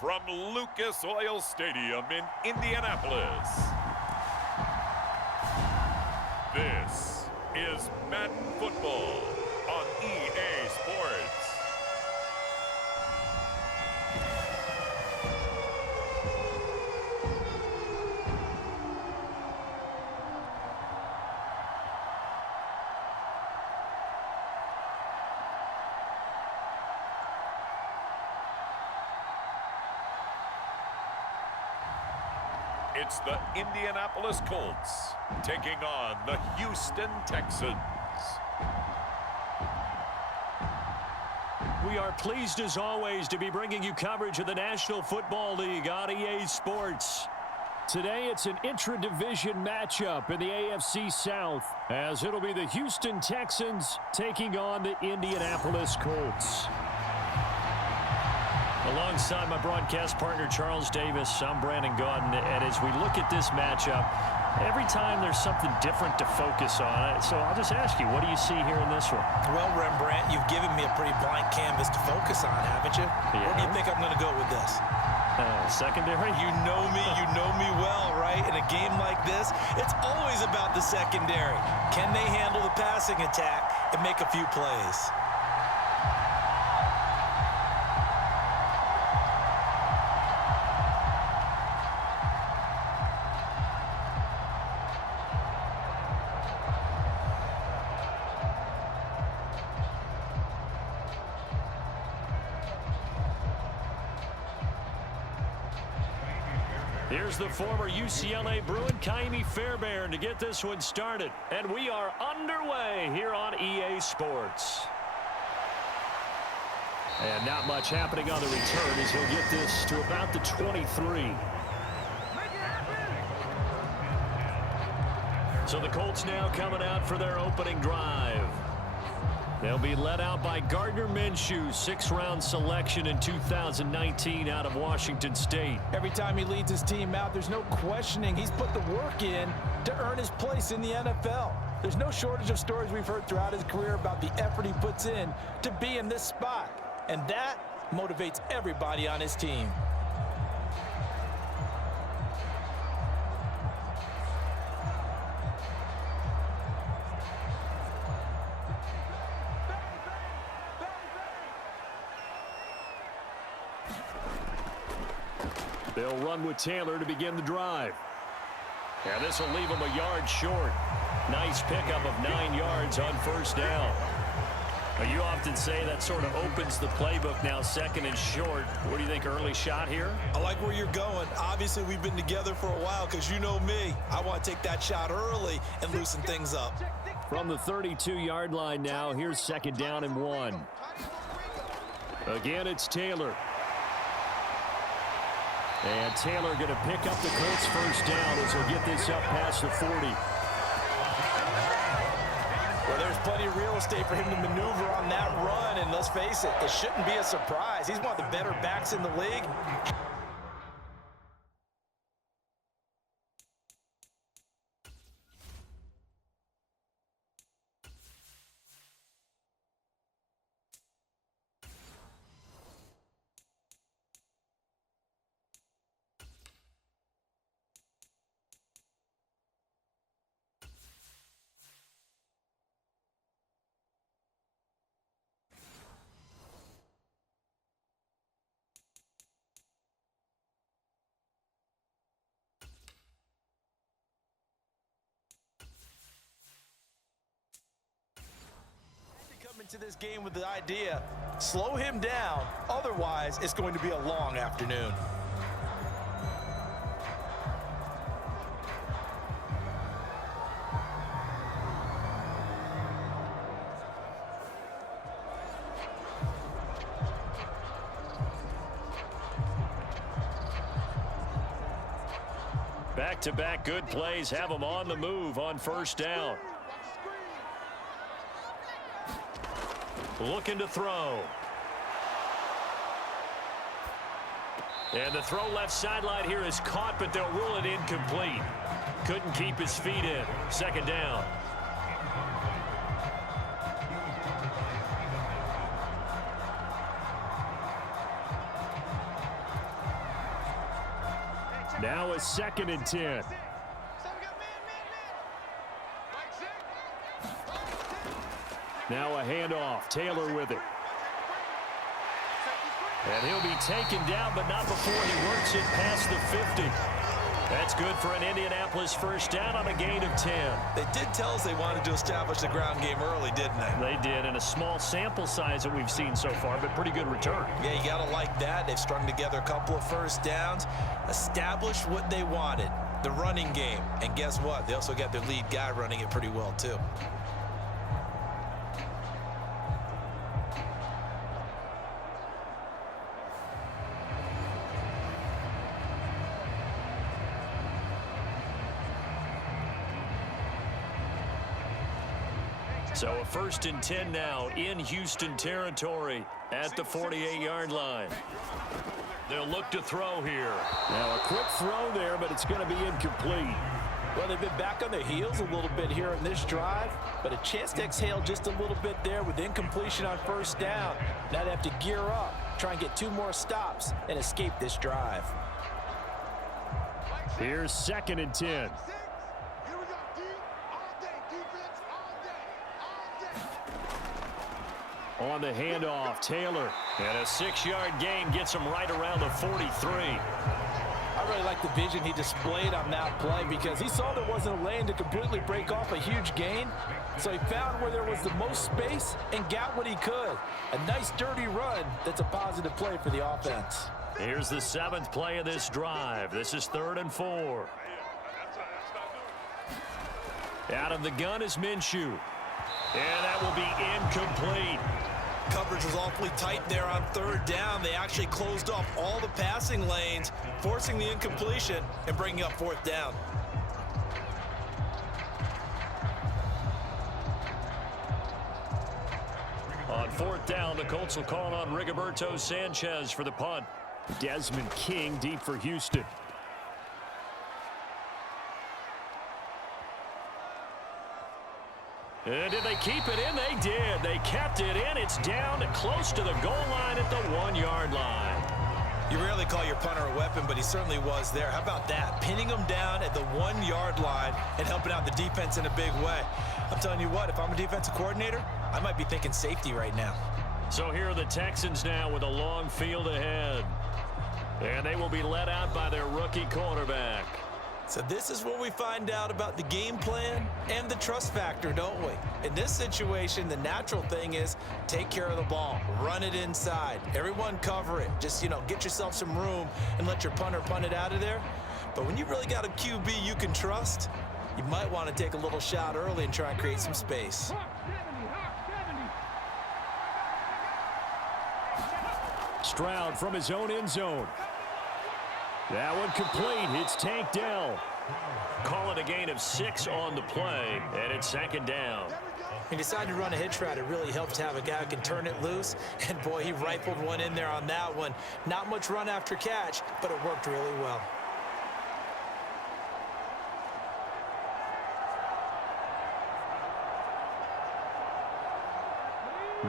from Lucas Oil Stadium in Indianapolis. This is Madden Football on EA Sports. It's the Indianapolis Colts taking on the Houston Texans. We are pleased as always to be bringing you coverage of the National Football League on EA Sports. Today it's an intra-division matchup in the AFC South, as it'll be the Houston Texans taking on the Indianapolis Colts. Alongside my broadcast partner, Charles Davis, I'm Brandon Gaudin. And as we look at this matchup, every time there's something different to focus on. So I'll just ask you, what do you see here in this one? Well, Rembrandt, you've given me a pretty blank canvas to focus on, haven't you? Yeah. Where do you think I'm going to go with this? Secondary? You know me well, right? In a game like this, it's always about the secondary. Can they handle the passing attack and make a few plays? Here's the former UCLA Bruin, Kaimi Fairbairn, to get this one started. And we are underway here on EA Sports. And not much happening on the return as he'll get this to about the 23. So the Colts now coming out for their opening drive. They'll be led out by Gardner Minshew, sixth-round selection in 2019 out of Washington State. Every time he leads his team out, there's no questioning. He's put the work in to earn his place in the NFL. There's no shortage of stories we've heard throughout his career about the effort he puts in to be in this spot. And that motivates everybody on his team. They'll run with Taylor to begin the drive. And this will leave him a yard short. Nice pickup of 9 yards on first down. Now, you often say that sort of opens the playbook now, second and short. What do you think, early shot here? I like where you're going. Obviously, we've been together for a while because you know me. I want to take that shot early and loosen things up. From the 32-yard line now, here's second down and 1. Again, it's Taylor. And Taylor going to pick up the Colts first down as he'll get this up past the 40. Well, there's plenty of real estate for him to maneuver on that run, and let's face it, it shouldn't be a surprise. He's one of the better backs in the league. Into this game with the idea, slow him down, otherwise it's going to be a long afternoon. Back-to-back good plays have him on the move on first down. Looking to throw. And the throw left sideline here is caught, but they'll rule it incomplete. Couldn't keep his feet in. Second down. Now a 2nd and 10. Now a handoff. Taylor with it. And he'll be taken down, but not before he works it past the 50. That's good for an Indianapolis first down on a gain of 10. They did tell us they wanted to establish the ground game early, didn't they? They did, in a small sample size that we've seen so far, but pretty good return. Yeah, you got to like that. They've strung together a couple of first downs, established what they wanted, the running game. And guess what? They also got their lead guy running it pretty well, too. So a 1st and 10 now in Houston territory at the 48-yard line. They'll look to throw here. Now a quick throw there, but it's going to be incomplete. Well, they've been back on their heels a little bit here in this drive, but a chance to exhale just a little bit there with incompletion on first down. Now they have to gear up, try and get 2 more stops, and escape this drive. Here's 2nd and 10. On the handoff, Taylor. And a 6-yard gain gets him right around the 43. I really like the vision he displayed on that play because he saw there wasn't a lane to completely break off a huge gain. So he found where there was the most space and got what he could. A nice dirty run that's a positive play for the offense. Here's the 7th play of this drive. This is 3rd and 4. Out of the gun is Minshew. And that will be incomplete. Coverage was awfully tight there on 3rd down. They actually closed off all the passing lanes, forcing the incompletion and bringing up 4th down. On 4th down, the Colts will call on Rigoberto Sanchez for the punt. Desmond King deep for Houston. And did they keep it in? They did. They kept it in. It's down close to the goal line at the 1-yard line. You rarely call your punter a weapon, but he certainly was there. How about that? Pinning him down at the 1-yard line and helping out the defense in a big way. I'm telling you what, if I'm a defensive coordinator, I might be thinking safety right now. So here are the Texans now with a long field ahead. And they will be led out by their rookie quarterback. So this is where we find out about the game plan and the trust factor, don't we? In this situation, the natural thing is take care of the ball, run it inside, everyone cover it. Just, get yourself some room and let your punter punt it out of there. But when you really got a QB you can trust, you might want to take a little shot early and try and create some space. Stroud from his own end zone. That one complete. It's Tank Dell. Call it a gain of 6 on the play, and it's 2nd down. He decided to run a hitch route. It really helps to have a guy who can turn it loose. And, boy, he rifled one in there on that one. Not much run after catch, but it worked really well.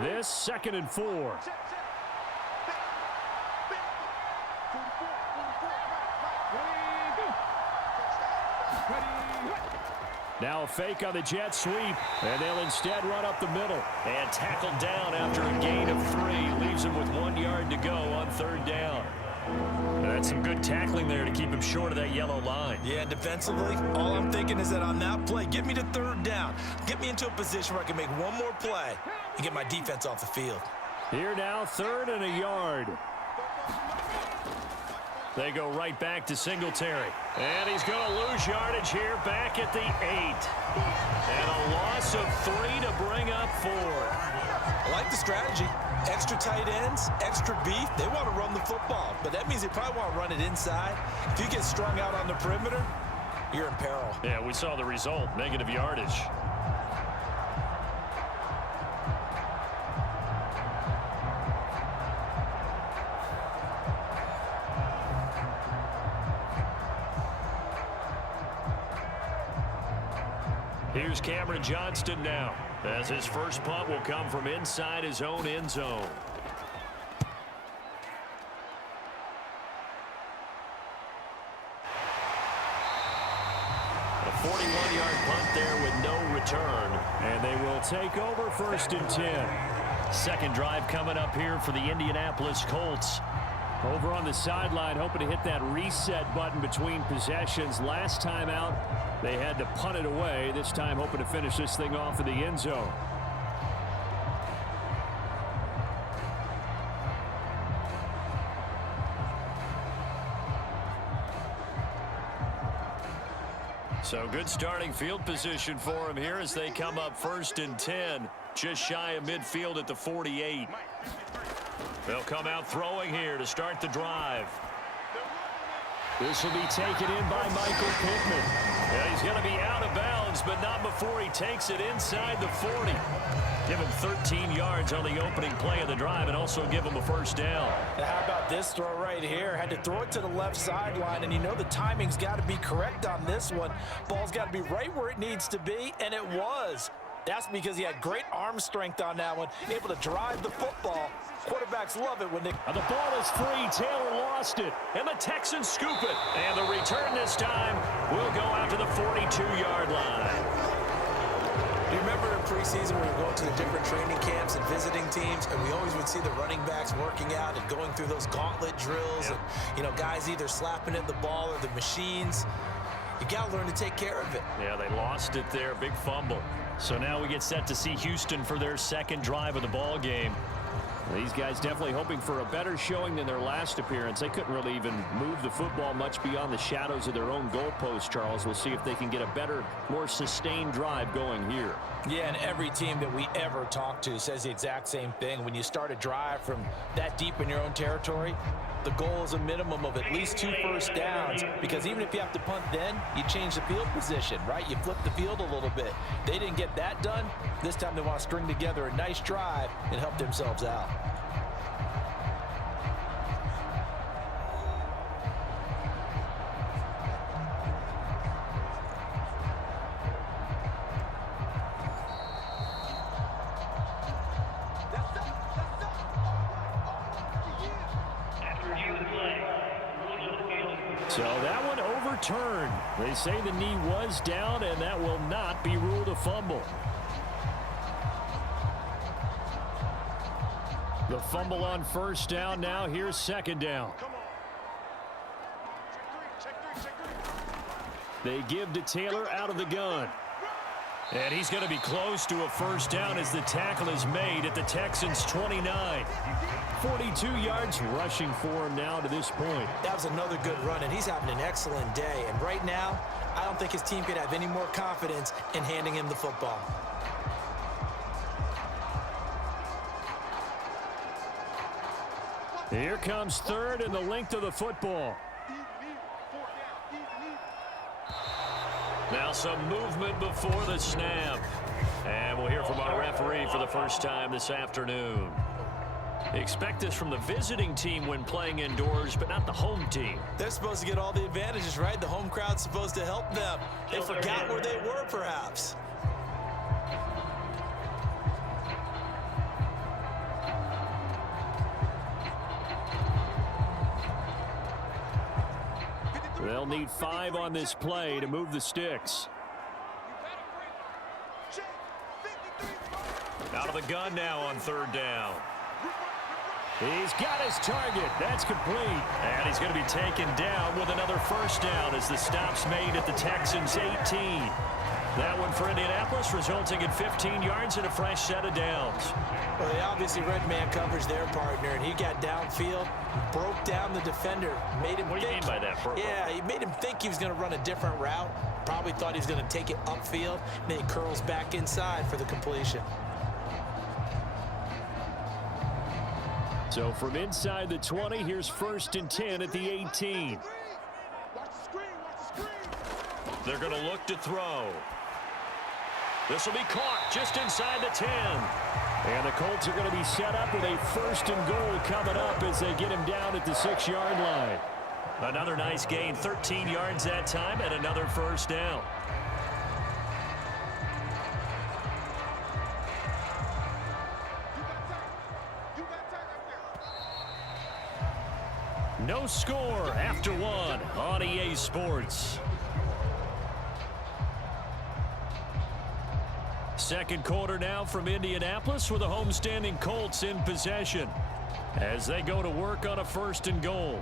This 2nd and 4. Now a fake on the jet sweep, and they'll instead run up the middle. And tackled down after a gain of 3. Leaves him with 1 yard to go on 3rd down. That's some good tackling there to keep him short of that yellow line. Yeah, and defensively, all I'm thinking is that on that play, get me to 3rd down. Get me into a position where I can make one more play and get my defense off the field. Here now, 3rd and a yard. They go right back to Singletary. And he's going to lose yardage here back at the 8. And a loss of 3 to bring up 4. I like the strategy. Extra tight ends, extra beef. They want to run the football, but that means they probably want to run it inside. If you get strung out on the perimeter, you're in peril. Yeah, we saw the result, negative yardage. Here's Cameron Johnston now, as his first punt will come from inside his own end zone. 41-yard punt there with no return. And they will take over 1st and 10. Second drive coming up here for the Indianapolis Colts. Over on the sideline, hoping to hit that reset button between possessions. Last time out, they had to punt it away. This time, hoping to finish this thing off in the end zone. So good starting field position for them here as they come up 1st and 10. Just shy of midfield at the 48. They'll come out throwing here to start the drive. This will be taken in by Michael Pittman. Yeah, he's going to be out of bounds, but not before he takes it inside the 40. Give him 13 yards on the opening play of the drive and also give him a 1st down. Now, how about this throw right here? Had to throw it to the left sideline, and you know the timing's got to be correct on this one. Ball's got to be right where it needs to be, and it was. That's because he had great arm strength on that one, able to drive the football. Quarterbacks love it when they... The ball is free. Taylor lost it, and the Texans scoop it. And the return this time will go out to the 42-yard line. Do you remember in preseason when we were going to the different training camps and visiting teams, and we always would see the running backs working out and going through those gauntlet drills, and, you know, guys either slapping at the ball or the machines. You got to learn to take care of it. Yeah, they lost it there. Big fumble. So now we get set to see Houston for their second drive of the ball game. These guys definitely hoping for a better showing than their last appearance. They couldn't really even move the football much beyond the shadows of their own goalpost, Charles. We'll see if they can get a better, more sustained drive going here. Yeah, and every team that we ever talk to says the exact same thing. When you start a drive from that deep in your own territory, the goal is a minimum of at least 2 1st downs, because even if you have to punt then, you change the field position, right? You flip the field a little bit. They didn't get that done. This time they want to string together a nice drive and help themselves out. So that one overturned. They say the knee was down, and that will not be ruled a fumble. The fumble on 1st down. Now here's 2nd down. They give to Taylor out of the gun. And he's going to be close to a 1st down as the tackle is made at the Texans' 29. 42 yards rushing for him now to this point. That was another good run, and he's having an excellent day. And right now, I don't think his team could have any more confidence in handing him the football. Here comes 3rd and the length of the football. Now some movement before the snap. And we'll hear from our referee for the first time this afternoon. Expect this from the visiting team when playing indoors, but not the home team. They're supposed to get all the advantages, right? The home crowd's supposed to help them. They forgot where they were, perhaps. They'll need 5 on this play to move the sticks. Out of the gun now on 3rd down. He's got his target. That's complete. And he's going to be taken down with another 1st down as the stop's made at the Texans' 18. That one for Indianapolis, resulting in 15 yards and a fresh set of downs. Well, they obviously red man coverage their partner, and he got downfield, broke down the defender, made him What do you mean by that? Yeah, he made him think he was going to run a different route. Probably thought he was going to take it upfield, and then he curls back inside for the completion. So from inside the 20, here's 1st and 10 at the 18. They're going to look to throw. This will be caught just inside the 10. And the Colts are going to be set up with a 1st and goal coming up as they get him down at the 6-yard line. Another nice gain, 13 yards that time, and another 1st down. No score after 1 on EA Sports. Second quarter now from Indianapolis with the homestanding Colts in possession as they go to work on a 1st and goal.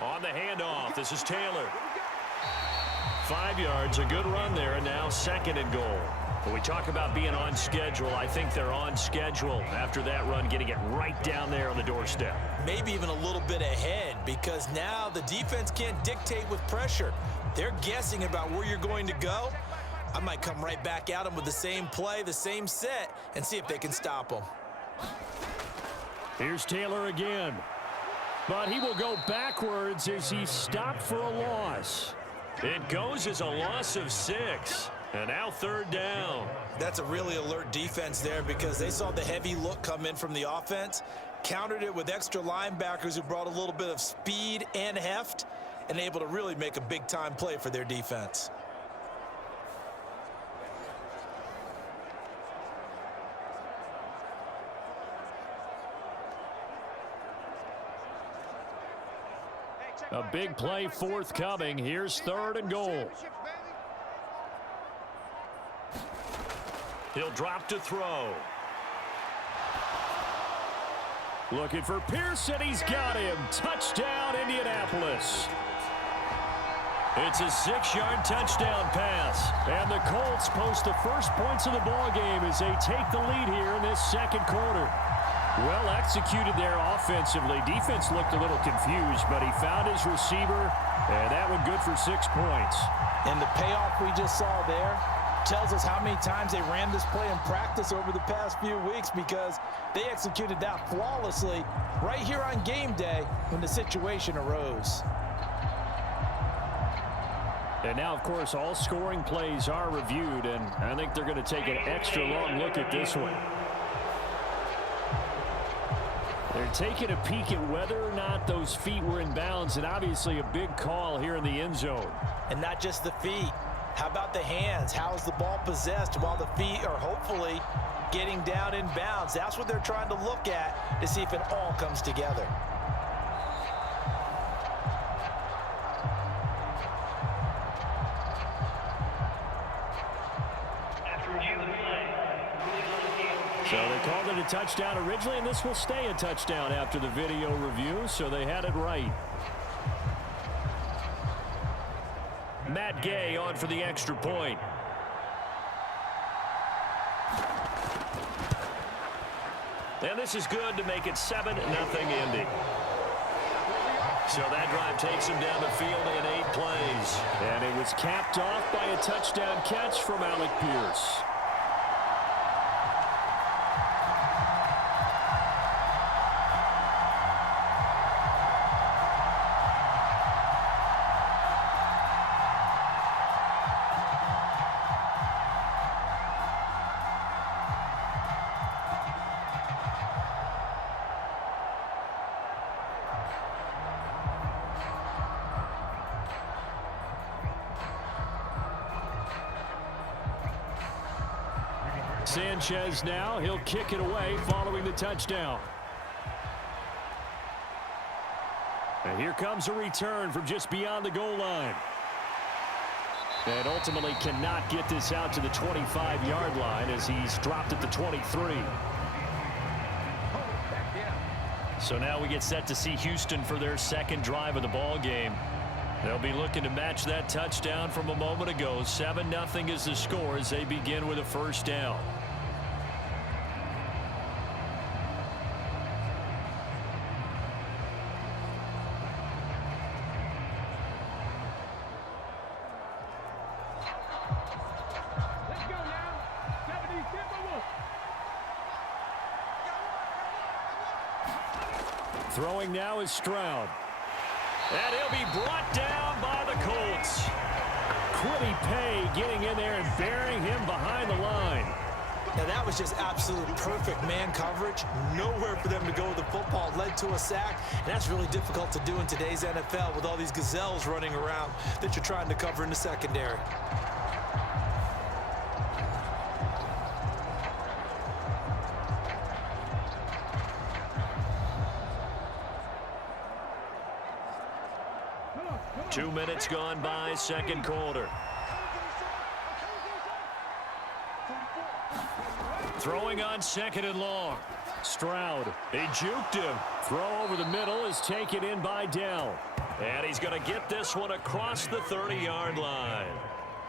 On the handoff, this is Taylor. 5 yards, a good run there, and now 2nd and goal. When we talk about being on schedule, I think they're on schedule after that run, getting it right down there on the doorstep. Maybe even a little bit ahead, because now the defense can't dictate with pressure. They're guessing about where you're going to go. I might come right back at them with the same play, the same set, and see if they can stop them. Here's Taylor again. But he will go backwards as he's stopped for a loss. It goes as a loss of 6. And now 3rd down. That's a really alert defense there because they saw the heavy look come in from the offense, countered it with extra linebackers who brought a little bit of speed and heft, and able to really make a big-time play for their defense. A big play forthcoming. Here's 3rd and goal. He'll drop to throw. Looking for Pearson. He's got him. Touchdown, Indianapolis. It's a 6-yard touchdown pass. And the Colts post the first points of the ball game as they take the lead here in this 2nd quarter. Well executed there offensively. Defense looked a little confused, but he found his receiver, and that one good for 6 points. And the payoff we just saw there tells us how many times they ran this play in practice over the past few weeks, because they executed that flawlessly right here on game day when the situation arose. And now, of course, all scoring plays are reviewed, and I think they're going to take an extra long look at this one. They're taking a peek at whether or not those feet were in bounds, and obviously a big call here in the end zone. And not just the feet. How about the hands? How is the ball possessed while the feet are hopefully getting down in bounds? That's what they're trying to look at to see if it all comes together. So they called it a touchdown originally, and this will stay a touchdown after the video review, so they had it right. Matt Gay on for the extra point. And this is good to make it 7-0 Indy. So that drive takes him down the field in 8 plays. And it was capped off by a touchdown catch from Alec Pierce. Sanchez now, he'll kick it away following the touchdown. And here comes a return from just beyond the goal line. And ultimately cannot get this out to the 25-yard line as he's dropped at the 23. So now we get set to see Houston for their 2nd drive of the ball game. They'll be looking to match that touchdown from a moment ago. 7-0 is the score as they begin with a 1st down. Throwing now is Stroud. And he'll be brought down by the Colts. Quiddy Pay getting in there and burying him behind the line. Now that was just absolute perfect man coverage. Nowhere for them to go with the football. Led to a sack. And that's really difficult to do in today's NFL with all these gazelles running around that you're trying to cover in the secondary. 2 minutes gone by, second quarter. Throwing on second and long. Stroud, he juked him. Throw over the middle is taken in by Dell. And he's going to get this one across the 30-yard line.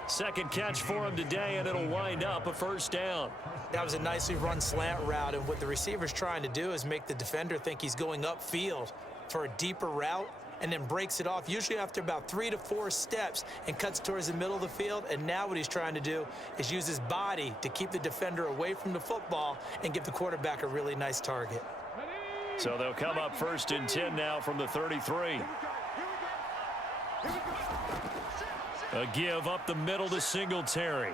Second catch for him today, and it'll wind up a first down. That was a nicely run slant route, and what the receiver's trying to do is make the defender think he's going upfield for a deeper route, and then breaks it off, usually after about 3 to 4 steps, and cuts towards the middle of the field. And now what he's trying to do is use his body to keep the defender away from the football and give the quarterback a really nice target. So they'll come up first and 10 now from the 33. A give up the middle to Singletary.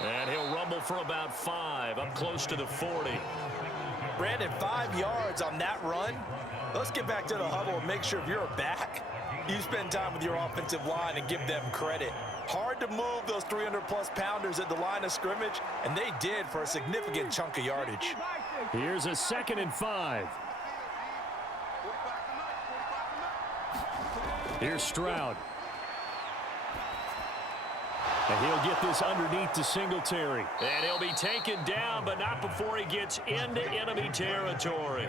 And he'll rumble for about 5, up close to the 40. Brandon, 5 yards on that run. Let's get back to the huddle and make sure if you're a back, you spend time with your offensive line and give them credit. Hard to move those 300-plus pounders at the line of scrimmage, and they did for a significant chunk of yardage. Here's a 2nd and 5. Here's Stroud. And he'll get this underneath to Singletary. And he'll be taken down, but not before he gets into enemy territory.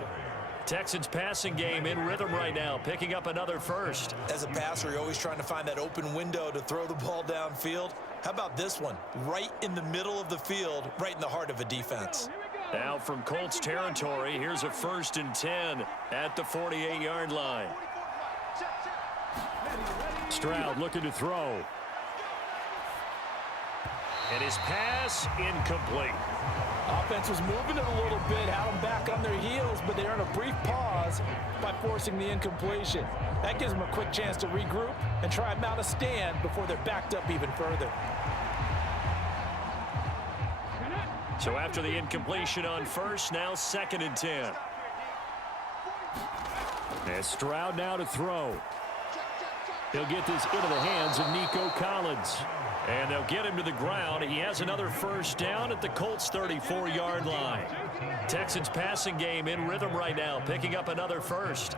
Texans passing game in rhythm right now, picking up another first. As a passer, you're always trying to find that open window to throw the ball downfield. How about this one? Right in the middle of the field, right in the heart of a defense. Now from Colts territory, here's a 1st and 10 at the 48-yard line. Stroud looking to throw. And his pass incomplete. Offense was moving it a little bit, had them back on their heels, but they earned a brief pause by forcing the incompletion. That gives them a quick chance to regroup and try and mount a stand before they're backed up even further. So after the incompletion on first, now 2nd and 10. And Stroud now to throw. He'll get this into the hands of Nico Collins. And they'll get him to the ground. He has another first down at the Colts 34-yard line. Texans passing game in rhythm right now, picking up another first.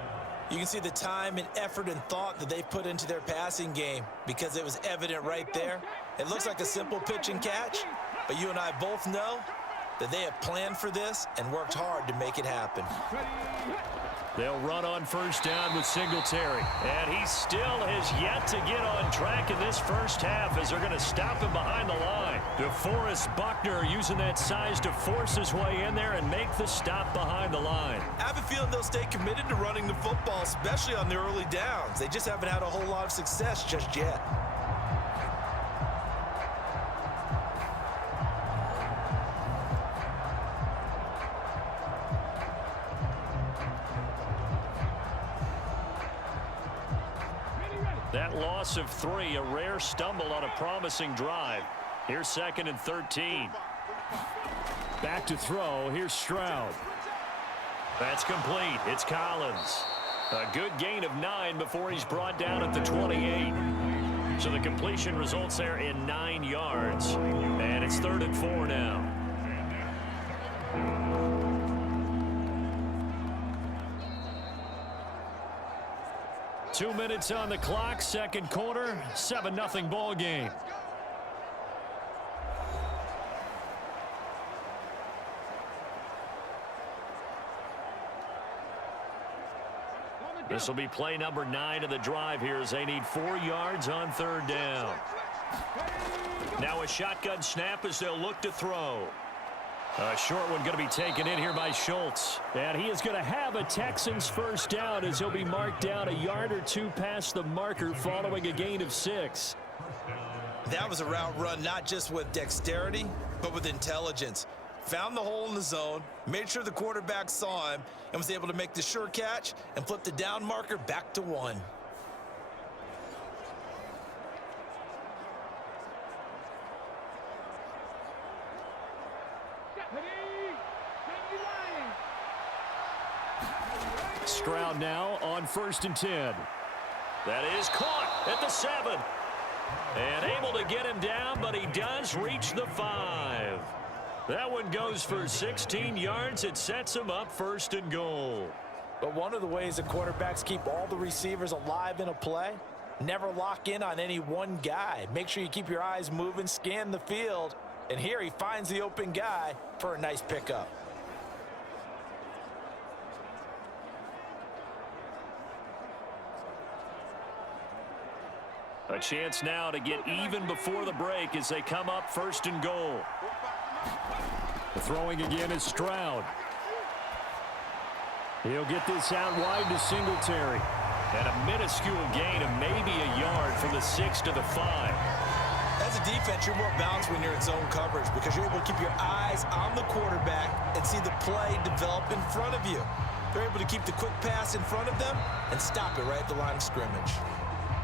You can see the time and effort and thought that they've put into their passing game because it was evident right there. It looks like a simple pitch and catch, but you and I both know that they have planned for this and worked hard to make it happen. They'll run on first down with Singletary. And he still has yet to get on track in this first half as they're going to stop him behind the line. DeForest Buckner using that size to force his way in there and make the stop behind the line. I have a feeling they'll stay committed to running the football, especially on the early downs. They just haven't had a whole lot of success just yet. That loss of 3, a rare stumble on a promising drive. Here's 2nd and 13. Back to throw. Here's Stroud. That's complete. It's Collins. A good gain of 9 before he's brought down at the 28. So the completion results there in 9 yards. And it's 3rd and 4 now. Two minutes on the clock, second quarter, 7-0 ball game. This will be play number 9 of the drive here as they need 4 yards on 3rd down. Now a shotgun snap as they'll look to throw. A short one going to be taken in here by Schultz. And he is going to have a Texans first down as he'll be marked down a yard or 2 past the marker following a gain of 6. That was a route run not just with dexterity, but with intelligence. Found the hole in the zone, made sure the quarterback saw him, and was able to make the sure catch and flip the down marker back to 1. Stroud now on 1st and 10. That is caught at the 7. And able to get him down, but he does reach the 5. That one goes for 16 yards. It sets him up 1st and goal. But one of the ways the quarterbacks keep all the receivers alive in a play Never lock in on any one guy. Make sure you keep your eyes moving, scan the field, and here he finds the open guy for a nice pickup. A chance now to get even before the break as they come up 1st and goal. The throwing again is Stroud. He'll get this out wide to Singletary. And a minuscule gain of maybe a yard from the 6 to the 5. As a defense, you're more balanced when you're in zone coverage because you're able to keep your eyes on the quarterback and see the play develop in front of you. They're able to keep the quick pass in front of them and stop it right at the line of scrimmage.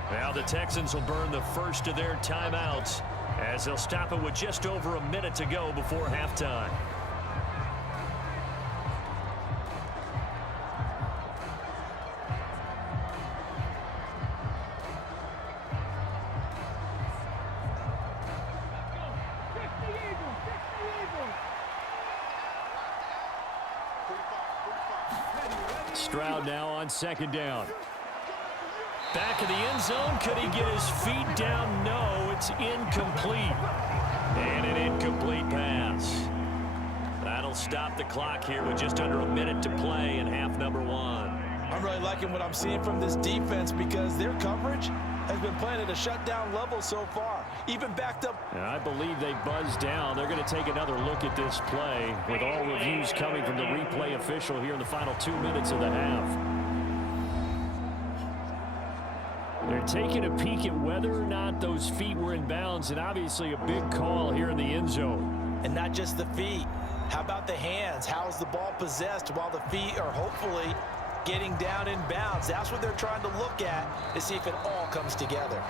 Now the Texans will burn the first of their timeouts as they'll stop it with just over a minute to go before halftime. Stroud now on 2nd down. Back of the end zone. Could he get his feet down? No, it's incomplete. And an incomplete pass. That'll stop the clock here with just under a minute to play in half number 1. I'm really liking what I'm seeing from this defense because their coverage has been playing at a shutdown level so far. Even backed up. And I believe they buzzed down. They're going to take another look at this play with all reviews coming from the replay official here in the final 2 minutes of the half. They're taking a peek at whether or not those feet were in bounds, and obviously a big call here in the end zone. And not just the feet. How about the hands? How is the ball possessed while the feet are hopefully getting down in bounds? That's what they're trying to look at to see if it all comes together.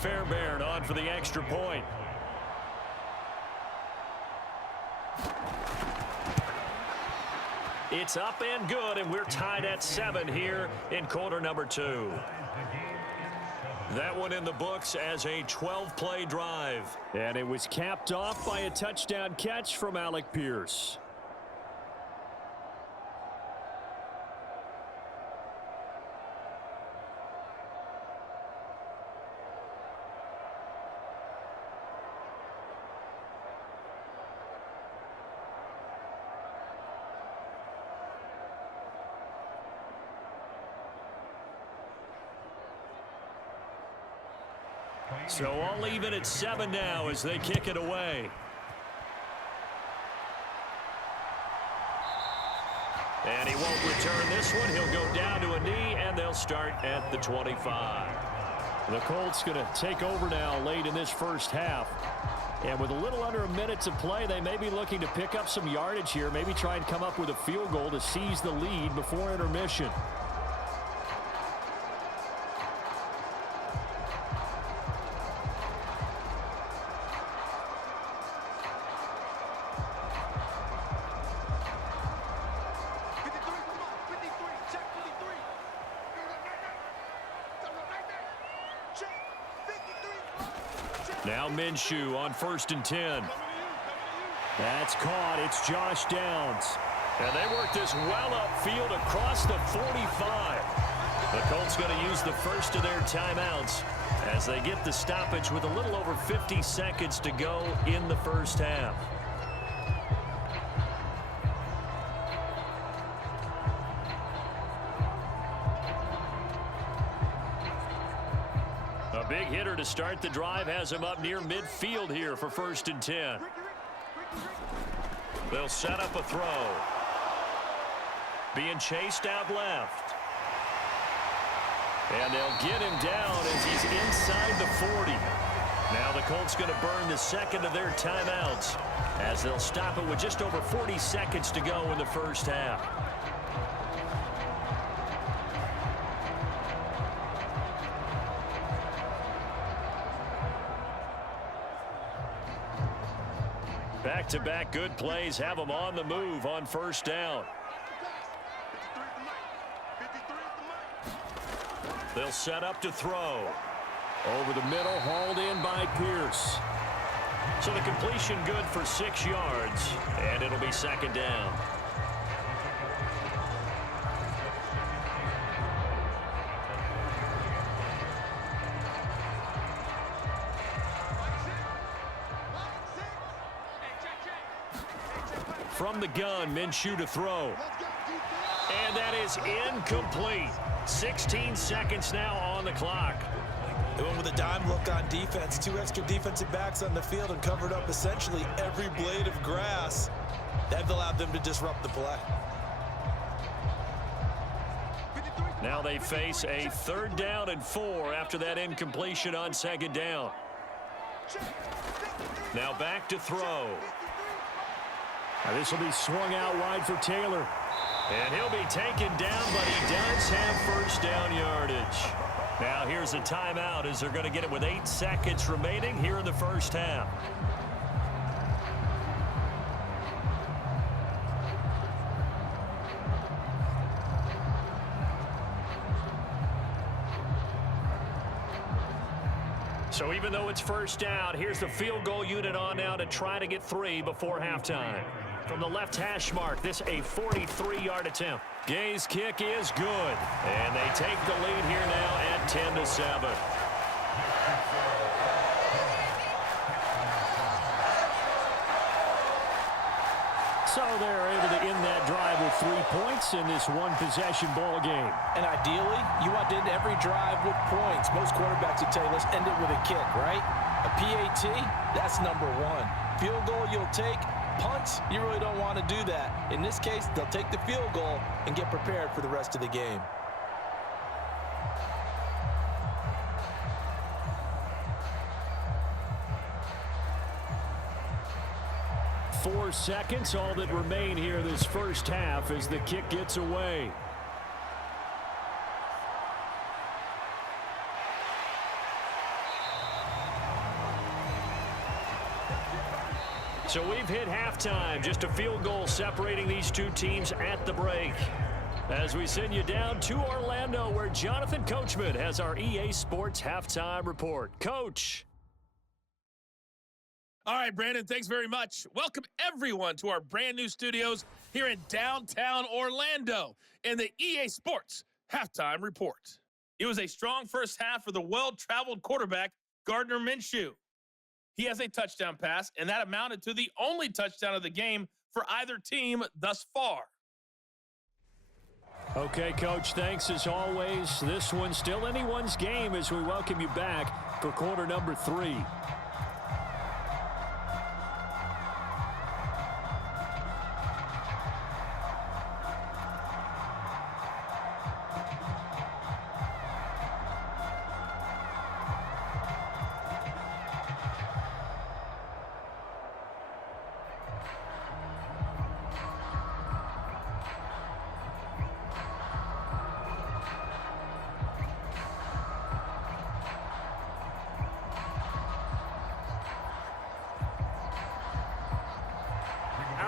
Fairbairn on for the extra point. It's up and good, and we're tied at 7 here in quarter number 2. That one in the books as a 12-play drive. And it was capped off by a touchdown catch from Alec Pierce. So all even at 7 now as they kick it away. And he won't return this one. He'll go down to a knee, and they'll start at the 25. The Colts going to take over now late in this first half. And with a little under a minute to play, they may be looking to pick up some yardage here, maybe try and come up with a field goal to seize the lead before intermission. Now Minshew on 1st and 10. That's caught. It's Josh Downs. And they work this well upfield across the 45. The Colts going to use the first of their timeouts as they get the stoppage with a little over 50 seconds to go in the first half. A big hitter to start the drive has him up near midfield here for 1st and 10. They'll set up a throw. Being chased out left. And they'll get him down as he's inside the 40. Now the Colts going to burn the second of their timeouts as they'll stop it with just over 40 seconds to go in the first half. Back-to-back good plays have them on the move on 1st down. They'll set up to throw. Over the middle, hauled in by Pierce. So the completion good for 6 yards, and it'll be second down. From the gun, Minshew to throw. And that is incomplete. 16 seconds now on the clock. They went with a dime look on defense. 2 extra defensive backs on the field and covered up essentially every blade of grass. That allowed them to disrupt the play. Now they face a 3rd down and 4 after that incompletion on 2nd down. Now back to throw. Now this will be swung out wide for Taylor. And he'll be taken down, but he does have 1st down yardage. Now here's a timeout as they're going to get it with 8 seconds remaining here in the 1st half. So even though it's 1st down, here's the field goal unit on now to try to get 3 before halftime. From the left hash mark, this a 43-yard attempt. Gay's kick is good, and they take the lead here now at 10-7. So they're able to end that drive with 3 points in this one-possession ball game. And ideally, you want to end every drive with points. Most quarterbacks would tell you, let's end it with a kick, right? A PAT, that's number 1. Field goal you'll take. Punts, you really don't want to do that. In this case, they'll take the field goal and get prepared for the rest of the game. Four seconds, all that remain here this 1st half as the kick gets away. So we've hit halftime, just a field goal separating these 2 teams at the break. As we send you down to Orlando, where Jonathan Coachman has our EA Sports halftime report. Coach. All right, Brandon, thanks very much. Welcome, everyone, to our brand new studios here in downtown Orlando in the EA Sports halftime report. It was a strong 1st half for the well-traveled quarterback, Gardner Minshew. He has a touchdown pass, and that amounted to the only touchdown of the game for either team thus far. Okay, Coach, thanks as always. This one's still anyone's game as we welcome you back for quarter number 3.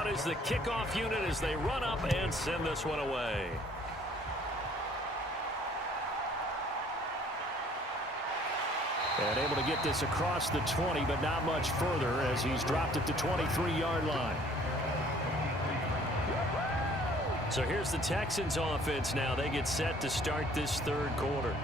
Is the kickoff unit as they run up and send this one away. And able to get this across the 20, but not much further as he's dropped it to 23-yard line. So here's the Texans offense now. They get set to start this 3rd quarter.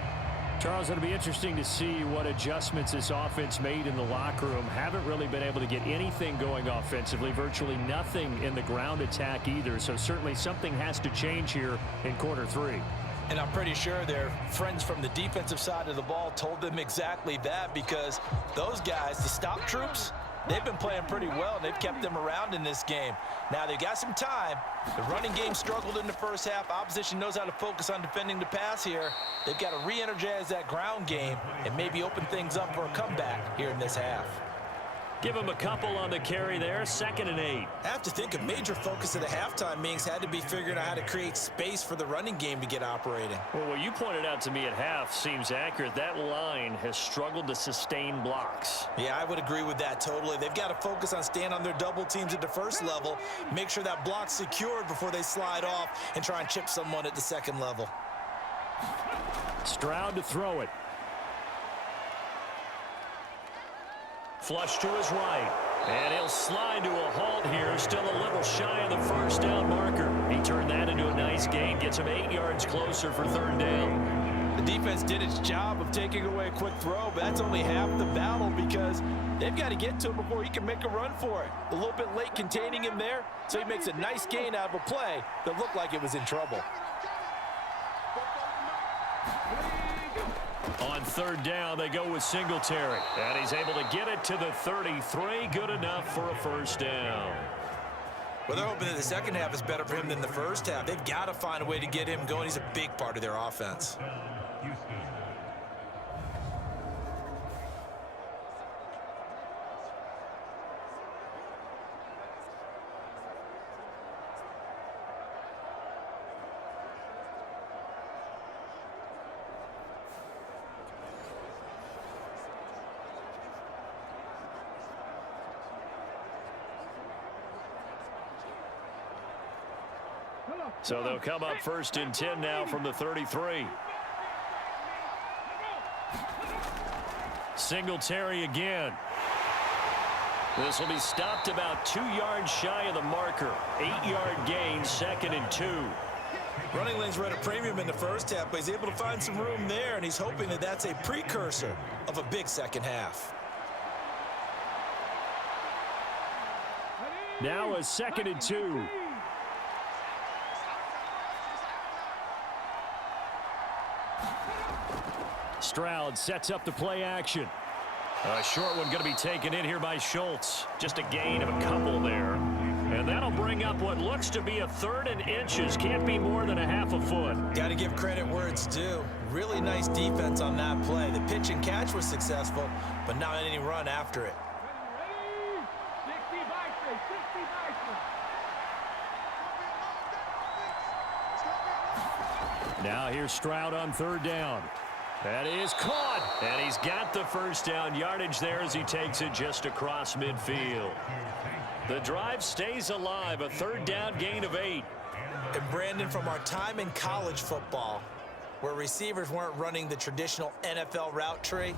Charles, it'll be interesting to see what adjustments this offense made in the locker room. Haven't really been able to get anything going offensively, virtually nothing in the ground attack either. So certainly something has to change here in quarter 3. And I'm pretty sure their friends from the defensive side of the ball told them exactly that, because those guys, the stop troops, they've been playing pretty well, and they've kept them around in this game. Now, they've got some time. The running game struggled in the 1st half. Opposition knows how to focus on defending the pass here. They've got to re-energize that ground game and maybe open things up for a comeback here in this half. Give him a couple on the carry there, 2nd and 8. I have to think a major focus of the halftime meetings had to be figuring out how to create space for the running game to get operating. Well, what you pointed out to me at half seems accurate. That line has struggled to sustain blocks. Yeah, I would agree with that totally. They've got to focus on staying on their double teams at the 1st level, make sure that block's secured before they slide off and try and chip someone at the 2nd level. Stroud to throw it. Flush to his right. And he'll slide to a halt here. Still a little shy of the first down marker. He turned that into a nice gain. Gets him 8 yards closer for third down. The defense did its job of taking away a quick throw, but that's only half the battle because they've got to get to him before he can make a run for it. A little bit late containing him there, so he makes a nice gain out of a play that looked like it was in trouble. On third down, they go with Singletary. And he's able to get it to the 33. Good enough for a first down. Well, they're hoping that the second half is better for him than the first half. They've got to find a way to get him going. He's a big part of their offense. So they'll come up first and 10 now from the 33. Singletary again. This will be stopped about 2 yards shy of the marker. 8-yard gain, second and 2. Running lanes were at a premium in the first half, but he's able to find some room there, and he's hoping that that's a precursor of a big second half. Now a second and 2. Stroud sets up the play action. A short one going to be taken in here by Schultz. Just a gain of a couple there. And that'll bring up what looks to be a third and inches. Can't be more than a half a foot. Got to give credit where it's due. Really nice defense on that play. The pitch and catch was successful, but not any run after it. Now here's Stroud on third down. That is caught, and he's got the first down yardage there as he takes it just across midfield. The drive stays alive, a third down gain of 8. And Brandon, from our time in college football, where receivers weren't running the traditional NFL route tree,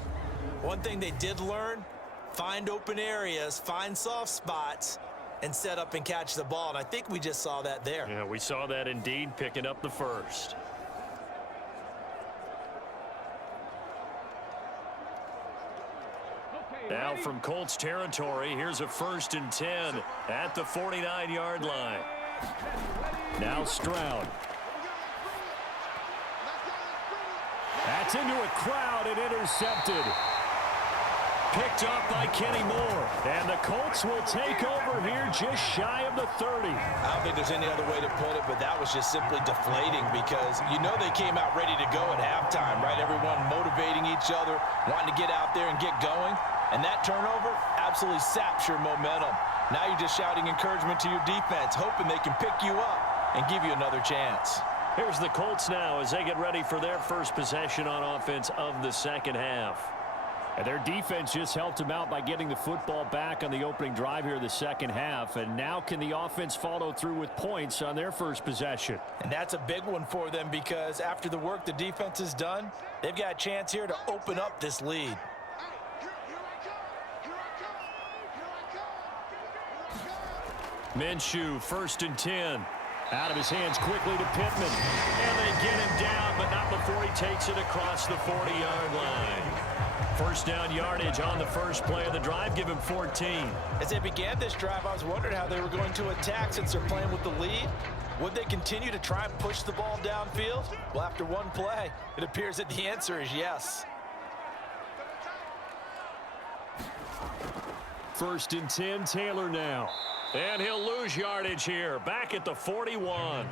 one thing they did learn, find open areas, find soft spots, and set up and catch the ball. And I think we just saw that there. Yeah, we saw that indeed, picking up the first. Now from Colts territory, here's a first and 10 at the 49-yard line. Now Stroud. That's into a crowd and intercepted. Picked off by Kenny Moore. And the Colts will take over here just shy of the 30. I don't think there's any other way to put it, but that was just simply deflating because you know they came out ready to go at halftime, right? Everyone motivating each other, wanting to get out there and get going. And that turnover absolutely saps your momentum. Now you're just shouting encouragement to your defense, hoping they can pick you up and give you another chance. Here's the Colts now as they get ready for their first possession on offense of the second half. And their defense just helped them out by getting the football back on the opening drive here in the second half. And now can the offense follow through with points on their first possession? And that's a big one for them because after the work the defense has done, they've got a chance here to open up this lead. Minshew, first and 10. Out of his hands quickly to Pittman. And they get him down, but not before he takes it across the 40-yard line. First down yardage on the first play of the drive. Give him 14. As they began this drive, I was wondering how they were going to attack since they're playing with the lead. Would they continue to try and push the ball downfield? Well, after one play, it appears that the answer is yes. First and 10, Taylor now. And he'll lose yardage here. Back at the 41.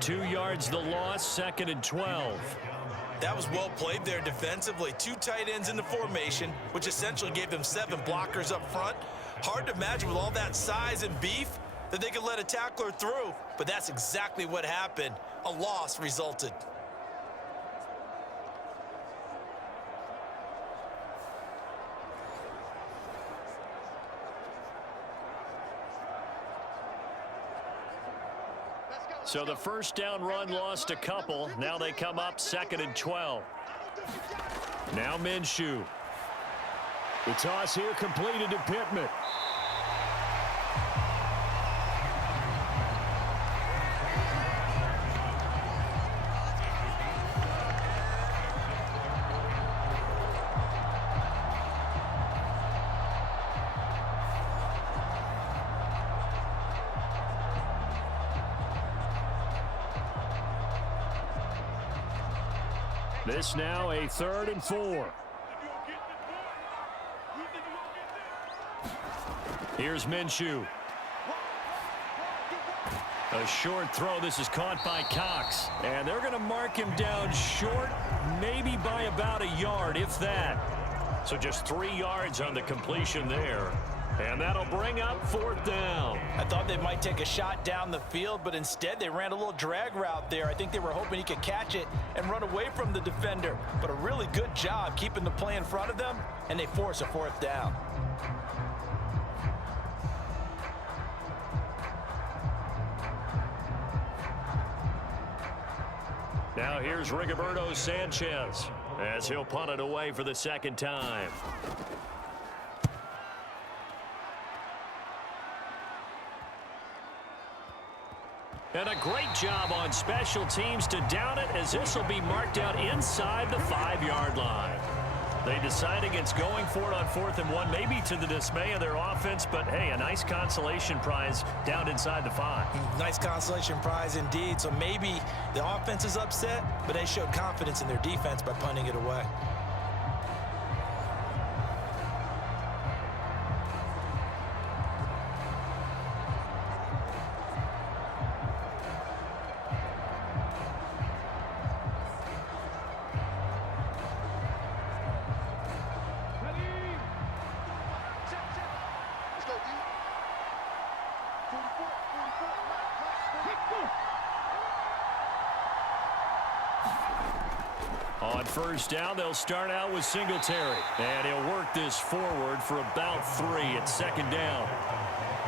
2 yards the loss, second and 12. That was well played there defensively. 2 tight ends in the formation, which essentially gave them 7 blockers up front. Hard to imagine with all that size and beef that they could let a tackler through, but that's exactly what happened. A loss resulted. So the first down run lost a couple. Now they come up 2nd and 12. Now Minshew. The toss here completed to Pittman. This now a 3rd and 4. Here's Minshew. A short throw. This is caught by Cox. And they're going to mark him down short, maybe by about a yard, if that. So just 3 yards on the completion there. And that'll bring up 4th down. I thought they might take a shot down the field, but instead they ran a little drag route there. I think they were hoping he could catch it and run away from the defender. But a really good job keeping the play in front of them, and they force a 4th down. Now here's Rigoberto Sanchez as he'll punt it away for the 2nd time. And a great job on special teams to down it, as this will be marked out inside the 5-yard line. They decide against going for it on 4th and 1, maybe to the dismay of their offense, but hey, a nice consolation prize down inside the 5. Nice consolation prize indeed. So maybe the offense is upset, but they showed confidence in their defense by punting it away. On 1st down, they'll start out with Singletary. And he'll work this forward for about 3 at 2nd down.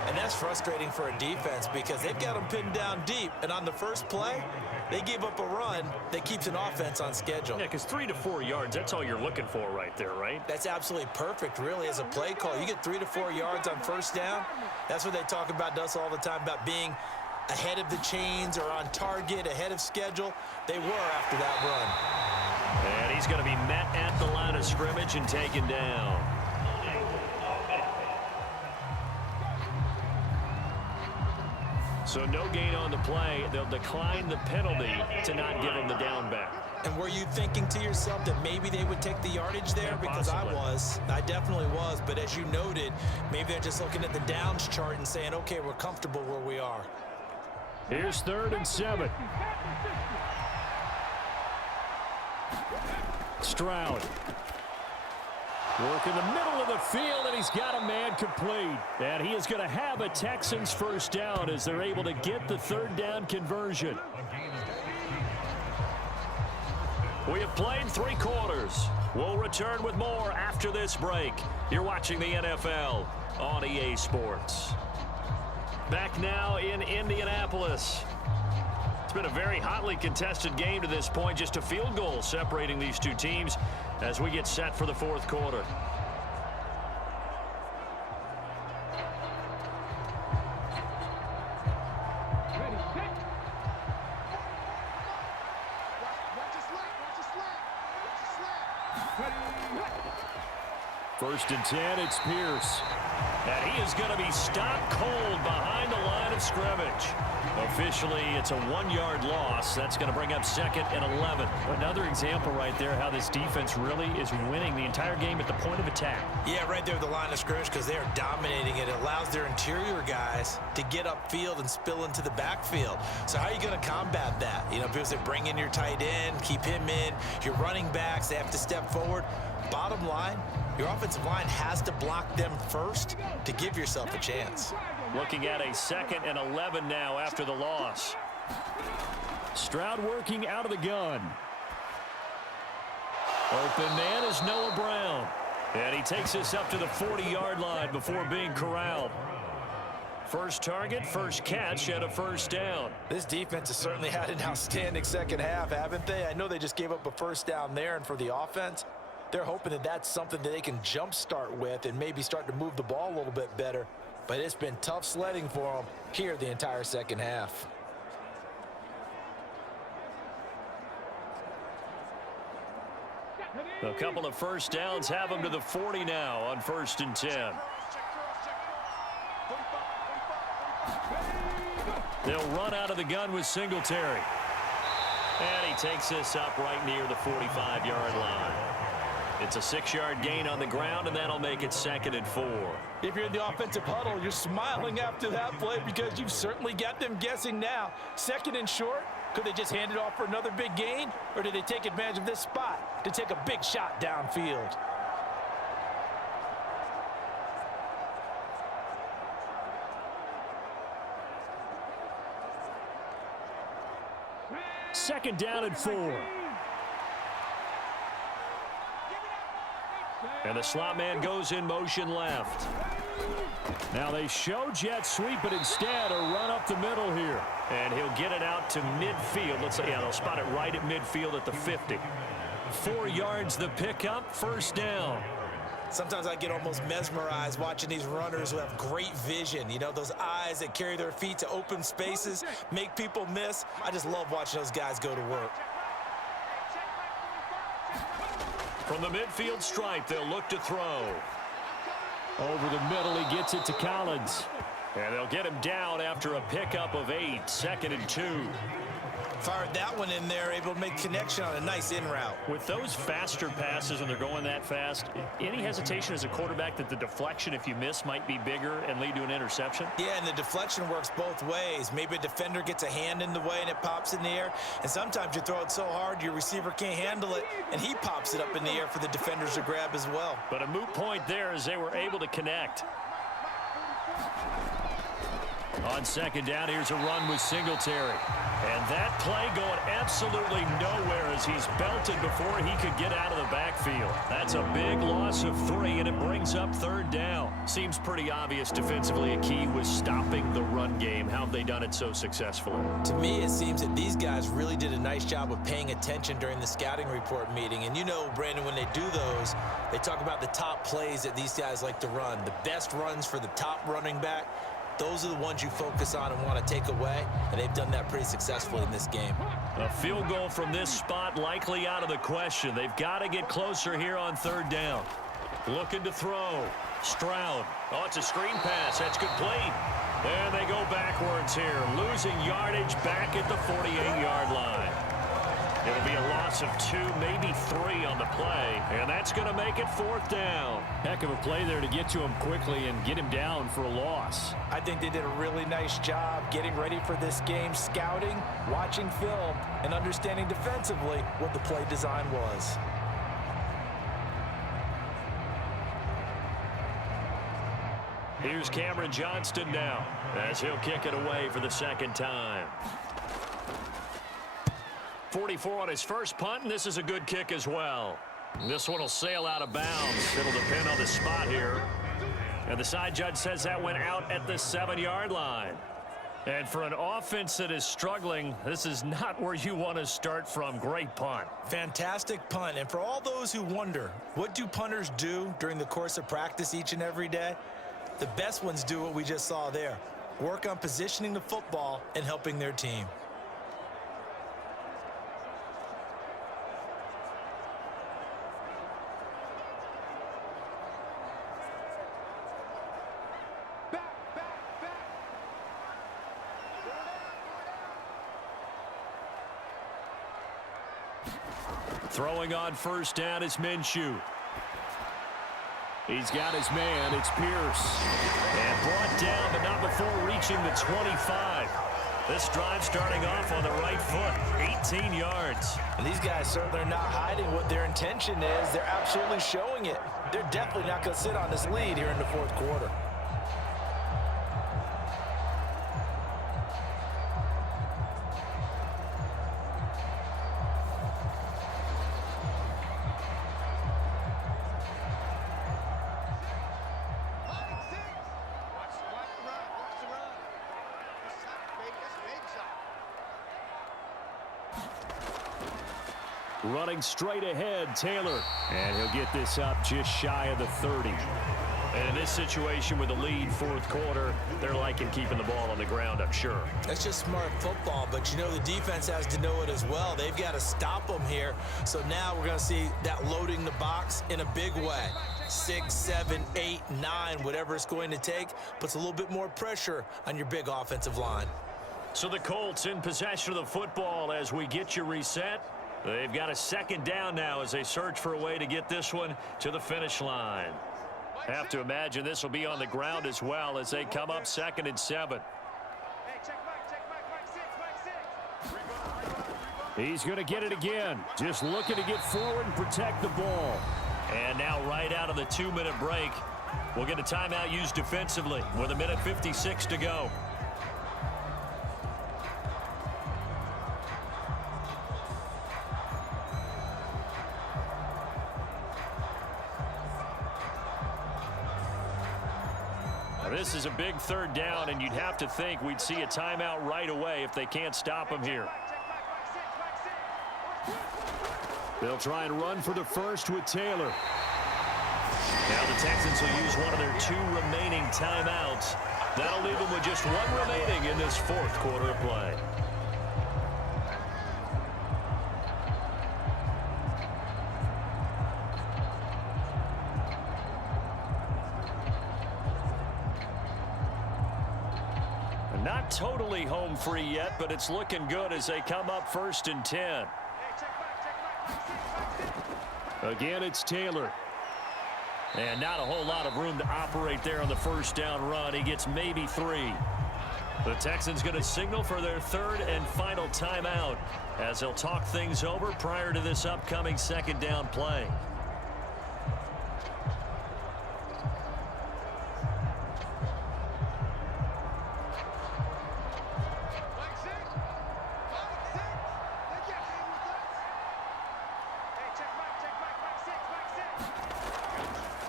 And that's frustrating for a defense because they've got them pinned down deep. And on the first play, they give up a run that keeps an offense on schedule. Yeah, because 3 to 4 yards, that's all you're looking for right there, right? That's absolutely perfect, really, as a play call. You get 3 to 4 yards on 1st down. That's what they talk about us all the time, about being ahead of the chains or on target, ahead of schedule. They were after that run. And he's going to be met at the line of scrimmage and taken down. So no gain on the play. They'll decline the penalty to not give him the down back. And were you thinking to yourself that maybe they would take the yardage there? Yeah, because possibly. I definitely was. But as you noted, maybe they're just looking at the downs chart and saying, okay, we're comfortable where we are. Here's 3rd and 7. Stroud. Work in the middle of the field, and he's got a man complete. And he is going to have a Texans 1st down as they're able to get the 3rd down conversion. We have played 3 quarters. We'll return with more after this break. You're watching the NFL on EA Sports. Back now in Indianapolis. It's been a very hotly contested game to this point. Just a field goal separating these two teams as we get set for the 4th quarter. First and 10, it's Pierce. And he is going to be stopped cold behind the line of scrimmage. Officially, it's a 1-yard loss. That's going to bring up 2nd and 11. Another example right there how this defense really is winning the entire game at the point of attack. Yeah, right there at the line of scrimmage because they are dominating it. It allows their interior guys to get upfield and spill into the backfield. So how are you going to combat that? You know, because they bring in your tight end, keep him in. Your running backs, they have to step forward. Bottom line, your offensive line has to block them first to give yourself a chance. Looking at a 2nd and 11 now after the loss. Stroud working out of the gun. Open man is Noah Brown. And he takes us up to the 40-yard line before being corralled. First target, first catch, and a first down. This defense has certainly had an outstanding second half, haven't they? I know they just gave up a first down there, and for the offense, they're hoping that that's something that they can jumpstart with and maybe start to move the ball a little bit better. But it's been tough sledding for them here the entire second half. A couple of first downs have them to the 40 now on 1st and 10. They'll run out of the gun with Singletary. And he takes this up right near the 45-yard line. It's a 6-yard gain on the ground, and that'll make it 2nd and 4. If you're in the offensive huddle, you're smiling after that play because you've certainly got them guessing now. 2nd and short, could they just hand it off for another big gain? Or did they take advantage of this spot to take a big shot downfield? Second down and 4. And the slot man goes in motion left. Now they show jet sweep, but instead a run up the middle here. And he'll get it out to midfield. Let's say, yeah, they'll spot it right at midfield at the 50. 4 yards the pickup, first down. Sometimes I get almost mesmerized watching these runners who have great vision. You know, those eyes that carry their feet to open spaces, make people miss. I just love watching those guys go to work. From the midfield stripe, they'll look to throw. Over the middle, he gets it to Collins. And they'll get him down after a pickup of 8, 2nd and 2. Fired that one in there, able to make connection on a nice in route. With those faster passes when they're going that fast, any hesitation as a quarterback that the deflection, if you miss, might be bigger and lead to an interception? Yeah, and the deflection works both ways. Maybe a defender gets a hand in the way and it pops in the air. And sometimes you throw it so hard your receiver can't handle it, and he pops it up in the air for the defenders to grab as well. But a moot point there as they were able to connect. On 2nd down, here's a run with Singletary. And that play going absolutely nowhere as he's belted before he could get out of the backfield. That's a big loss of 3, and it brings up 3rd down. Seems pretty obvious defensively a key was stopping the run game. How have they done it so successfully? To me, it seems that these guys really did a nice job of paying attention during the scouting report meeting. And you know, Brandon, when they do those, they talk about the top plays that these guys like to run. The best runs for the top running back. Those are the ones you focus on and want to take away, and they've done that pretty successfully in this game. A field goal from this spot likely out of the question. They've got to get closer here on 3rd down. Looking to throw. Stroud. Oh, it's a screen pass. That's complete. And they go backwards here, losing yardage back at the 48-yard line. It'll be a loss of 2, maybe 3 on the play, and that's going to make it 4th down. Heck of a play there to get to him quickly and get him down for a loss. I think they did a really nice job getting ready for this game, scouting, watching film, and understanding defensively what the play design was. Here's Cameron Johnston now as he'll kick it away for the 2nd time. 44 on his first punt, and this is a good kick as well. This one will sail out of bounds. It'll depend on the spot here. And the side judge says that went out at the 7-yard line. And for an offense that is struggling, this is not where you want to start from. Great punt. Fantastic punt. And for all those who wonder, what do punters do during the course of practice each and every day? The best ones do what we just saw there. Work on positioning the football and helping their team. Throwing on 1st down is Minshew. He's got his man. It's Pierce. And brought down, but not before reaching the 25. This drive starting off on the right foot. 18 yards. And these guys certainly are not hiding what their intention is. They're absolutely showing it. They're definitely not going to sit on this lead here in the 4th quarter. Running straight ahead, Taylor. And he'll get this up just shy of the 30. And in this situation with the lead fourth quarter, they're liking keeping the ball on the ground, I'm sure. That's just smart football, but you know the defense has to know it as well. They've got to stop them here. So now we're going to see that loading the box in a big way. 6, 7, 8, 9, whatever it's going to take, puts a little bit more pressure on your big offensive line. So the Colts in possession of the football as we get you reset. They've got a second down now as they search for a way to get this one to the finish line. Have to imagine this will be on the ground as well as they come up 2nd and 7. He's going to get it again. Just looking to get forward and protect the ball. And now right out of the 2-minute break, we'll get a timeout used defensively with 1:56 to go. This is a big third down, and you'd have to think we'd see a timeout right away if they can't stop him here. They'll try and run for the first with Taylor. Now the Texans will use one of their 2 remaining timeouts. That'll leave them with just 1 remaining in this fourth quarter of play. Not totally home free yet, but it's looking good as they come up 1st and 10. Again, it's Taylor. And not a whole lot of room to operate there on the first down run. He gets maybe 3. The Texans going to signal for their 3rd and final timeout as they'll talk things over prior to this upcoming second down play.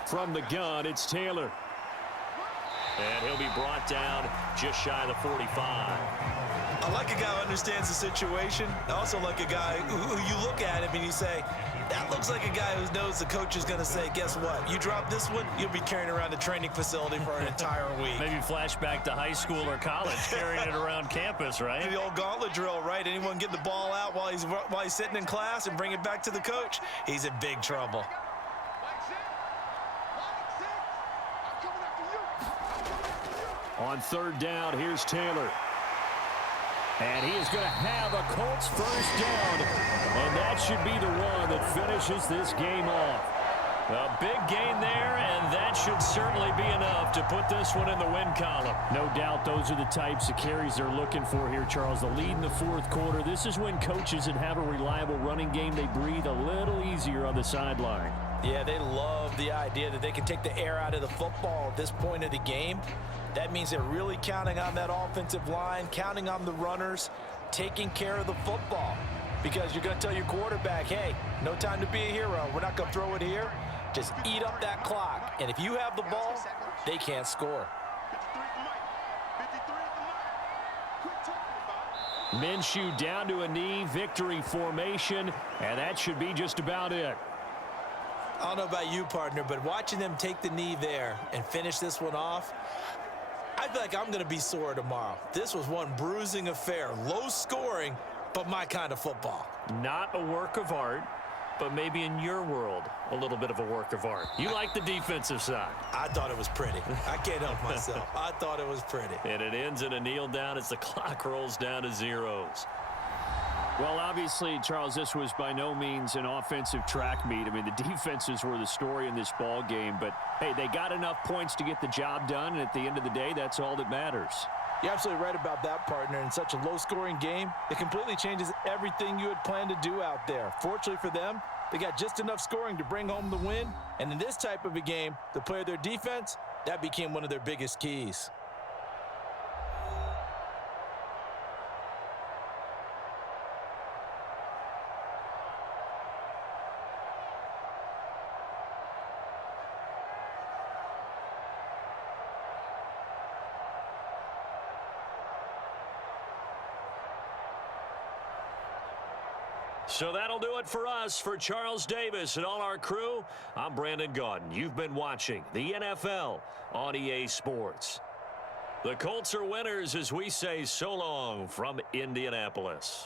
From the gun, it's Taylor. And he'll be brought down just shy of the 45. I like a guy who understands the situation. I also like a guy who you look at him and you say, that looks like a guy who knows the coach is going to say, guess what? You drop this one, you'll be carrying around the training facility for an entire week. Maybe flashback to high school or college, carrying it around campus, right? The old gauntlet drill, right? Anyone get the ball out while he's sitting in class and bring it back to the coach, he's in big trouble. On 3rd down, here's Taylor. And he is going to have a Colts first down. And that should be the one that finishes this game off. A big gain there, and that should certainly be enough to put this one in the win column. No doubt those are the types of carries they're looking for here, Charles. The lead in the fourth quarter. This is when coaches that have a reliable running game, they breathe a little easier on the sideline. Yeah, they love the idea that they can take the air out of the football at this point of the game. That means they're really counting on that offensive line, counting on the runners, taking care of the football. Because you're going to tell your quarterback, hey, no time to be a hero. We're not going to throw it here. Just eat up that clock. And if you have the ball, they can't score. Minshew down to a knee, victory formation, and that should be just about it. I don't know about you, partner, but watching them take the knee there and finish this one off, I feel like I'm going to be sore tomorrow. This was one bruising affair. Low scoring, but my kind of football. Not a work of art, but maybe in your world, a little bit of a work of art. You like the defensive side. I thought it was pretty. I can't help myself. I thought it was pretty. And it ends in a kneel down as the clock rolls down to zeros. Well, obviously, Charles, this was by no means an offensive track meet. I mean, the defenses were the story in this ball game. But, hey, they got enough points to get the job done. And at the end of the day, that's all that matters. You're absolutely right about that, partner. In such a low-scoring game, it completely changes everything you had planned to do out there. Fortunately for them, they got just enough scoring to bring home the win. And in this type of a game, to play their defense, that became one of their biggest keys. So that'll do it for us. For Charles Davis and all our crew, I'm Brandon Gaudin. You've been watching the NFL on EA Sports. The Colts are winners as we say so long from Indianapolis.